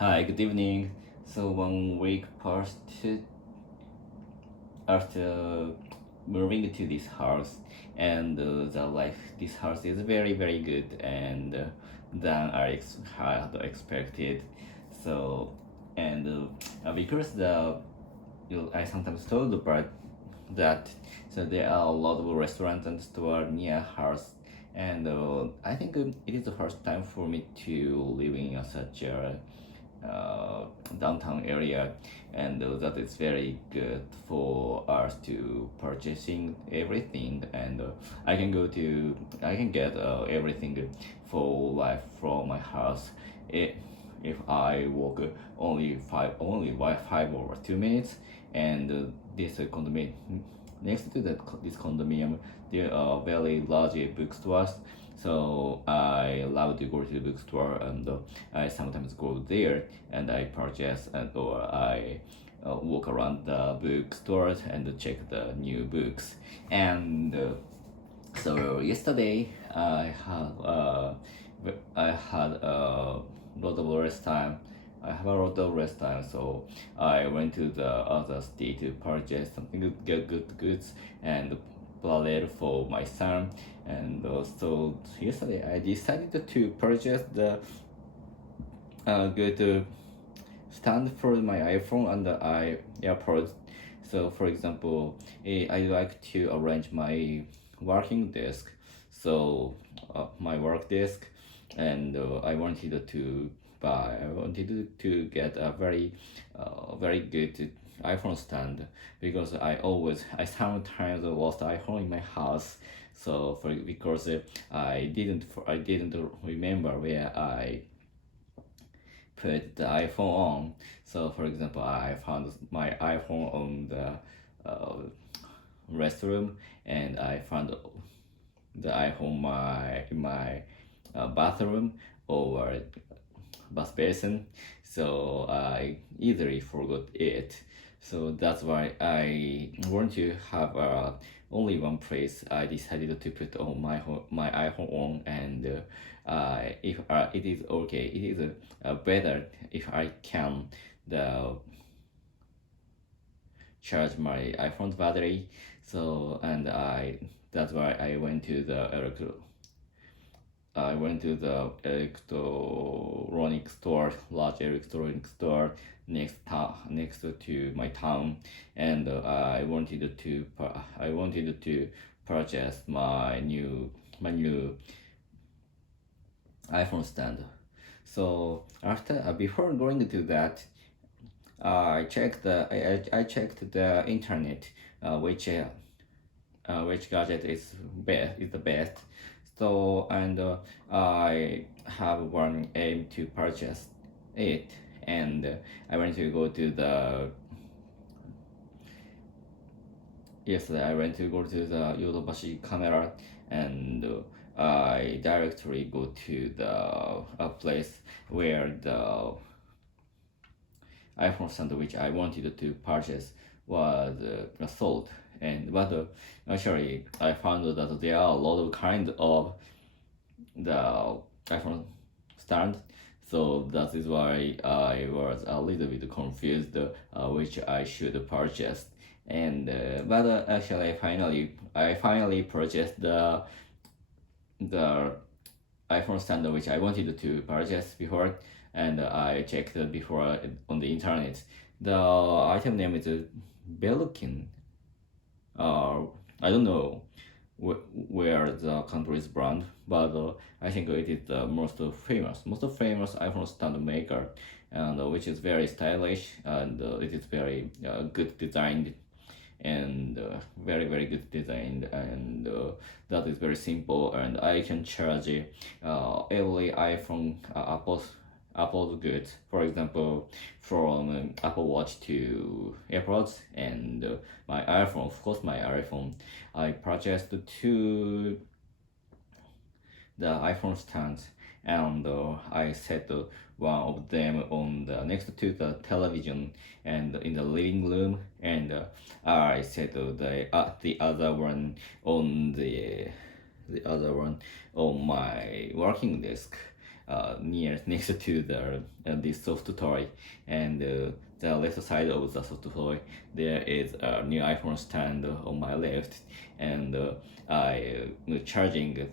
Hi, good evening. So 1 week passed after moving to this house, and the life this house is very good and than had expected. So and because I sometimes told about that, so there are a lot of restaurants and stores near house, and I think it is the first time for me to live in such a uh, downtown area, and that is very good for us to purchasing everything, and I can get everything for life from my house. It, if I walk only 5 or 2 minutes, and this condominium next to this condominium there are very large bookstores, so I love to go to the bookstore, and I sometimes go there and I purchase or I walk around the bookstores and check the new books. And so yesterday I had a lot of rest time. I have a lot of rest time, so I went to the other city to purchase something good goods and palette for my son. And so yesterday I decided to purchase the good stand for my iPhone and the AirPods. So for example, I like to arrange my working desk, so my work desk, and I wanted to get a very good iPhone stand, because I sometimes lost iPhone in my house. So because I didn't remember where I put the iPhone on. So for example, I found my iPhone on the restroom, and I found the iPhone in my bathroom or bath basin. So I easily forgot it. So that's why I want to have only one place. I decided to put on my iPhone on, and if it is okay, it is better if I can the charge my iPhone battery. So and that's why I went to the large electronic store next to my town, and I wanted to purchase my new iPhone stand. So after before going to that, I checked the internet, which gadget is the best. So and I have one aim to purchase it, and I went to go to the yesterday I went to go to the Yodobashi camera, and I directly go to the place where the iPhone stand which I wanted to purchase was sold. And but actually I found that there are a lot of kind of the iPhone stand, so that is why I was a little bit confused which I should purchase. And but actually I finally purchased the iPhone stand which I wanted to purchase before, and I checked before on the internet. The item name is Belkin. I don't know where the country is brand, but I think it is the most famous iPhone stand maker, and which is very stylish, and it is very good designed, and very good design, and that is very simple, and I can charge every iPhone Apple's goods, for example, from Apple Watch to AirPods, and my iPhone, of course my iPhone. I purchased the iPhone stands, and I set one of them on the next to the television and in the living room, and I set the other one on the other one on my working desk. near next to the this soft toy, and the left side of the soft toy there is a new iPhone stand on my left, and I'm charging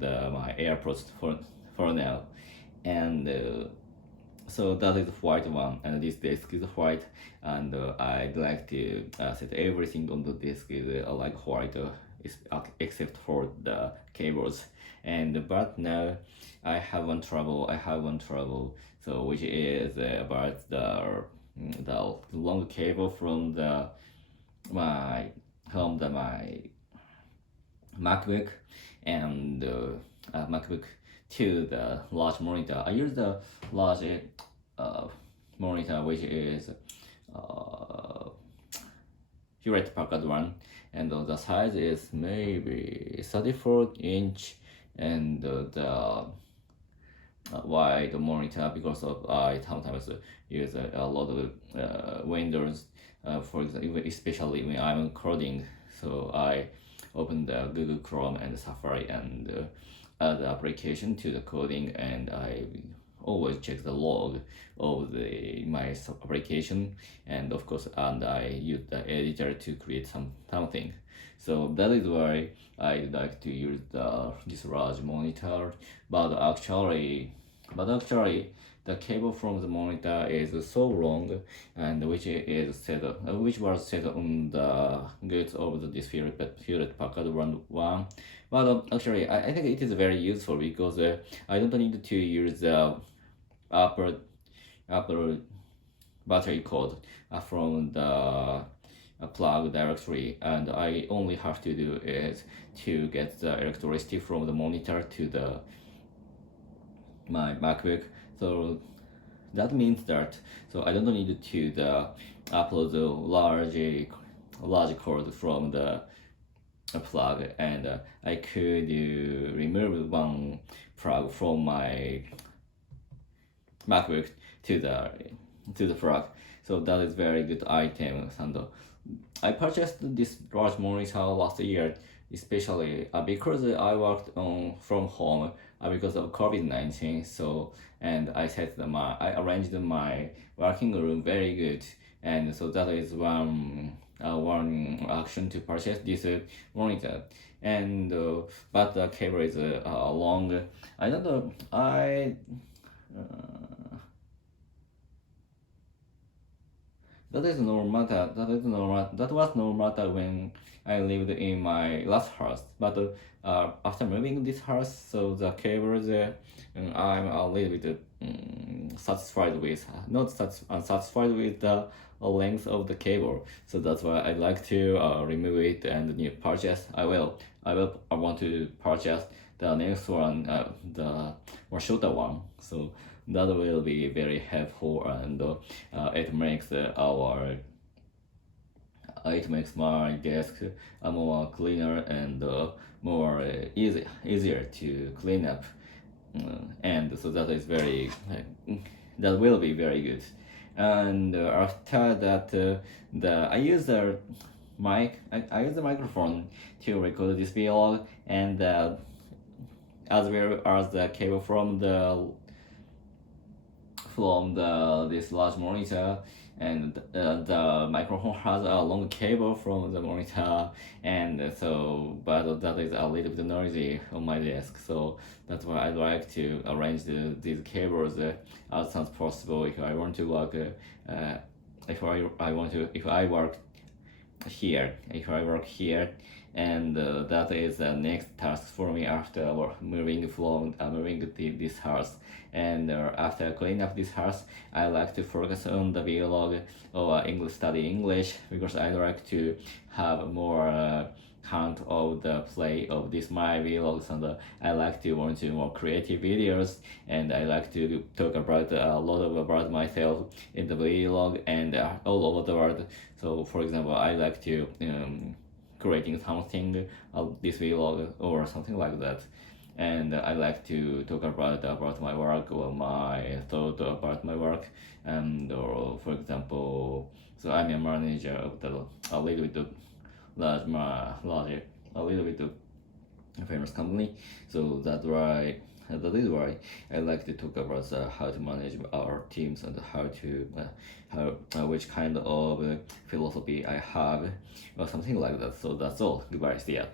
my AirPods for now, and so that is the white one, and this disk is white, and I'd like to set everything on the disk is like white, except for the cables. And but now I have one trouble, so which is about the long cable from the my my MacBook and MacBook to the large monitor. I use the large uh, monitor, which is uh, Hewlett Packard one, and the size is maybe 34-inch, and the wide monitor, because of I sometimes use a lot of Windows, for example, especially when I'm coding. So I open the Google Chrome and Safari and add the application to the coding, and I always check the log of my application, and of course, and I use the editor to create something. So that is why I like to use this large monitor, but actually the cable from the monitor is so long, and which was set on the goods of this Hewlett Packard one. But actually, I think it is very useful, because I don't need to use the upper battery code from the plug directly, and I only have to do is to get the electricity from the monitor to my MacBook. So that means that I don't need to upload the large cord from the plug, and I could remove one plug from my MacBook to the plug. So that is very good item. And I purchased this large monitor last year, especially because I worked from home because of COVID-19. So, and I arranged my working room very good, and so that is one action to purchase this monitor. And but the cable is long. I don't know. That is no matter. That was no matter when I lived in my last house. But after moving this house, so the cables, I'm a little bit satisfied with, not unsatisfied with the length of the cable. So that's why I like to remove it and new purchase. I want to purchase the next one, the more shorter one. So that will be very helpful, and it makes my desk more cleaner and more easier to clean up, and so that is very that will be very good. And after that, I use the I use the microphone to record this vlog, and as well as the cable from this large monitor, and the microphone has a long cable from the monitor, and so but that is a little bit noisy on my desk. So that's why I like to arrange these cables as soon as possible if I want to work. If I work here, and that is the next task for me after moving to this house. And after cleaning up this house, I like to focus on the vlog or study English, because I like to have more count of the play of this my vlogs, and I like to want to more creative videos, and I like to talk about a lot about myself in the vlog and all over the world. So for example, I like to creating something this vlog or something like that, and I like to talk about my work or my thought about my work, and or for example, so I'm a manager of a little bit large a little bit famous company. So that's why that is why I like to talk about how to manage our teams and how to how which kind of philosophy I have or something like that. So that's all. Goodbye. See ya.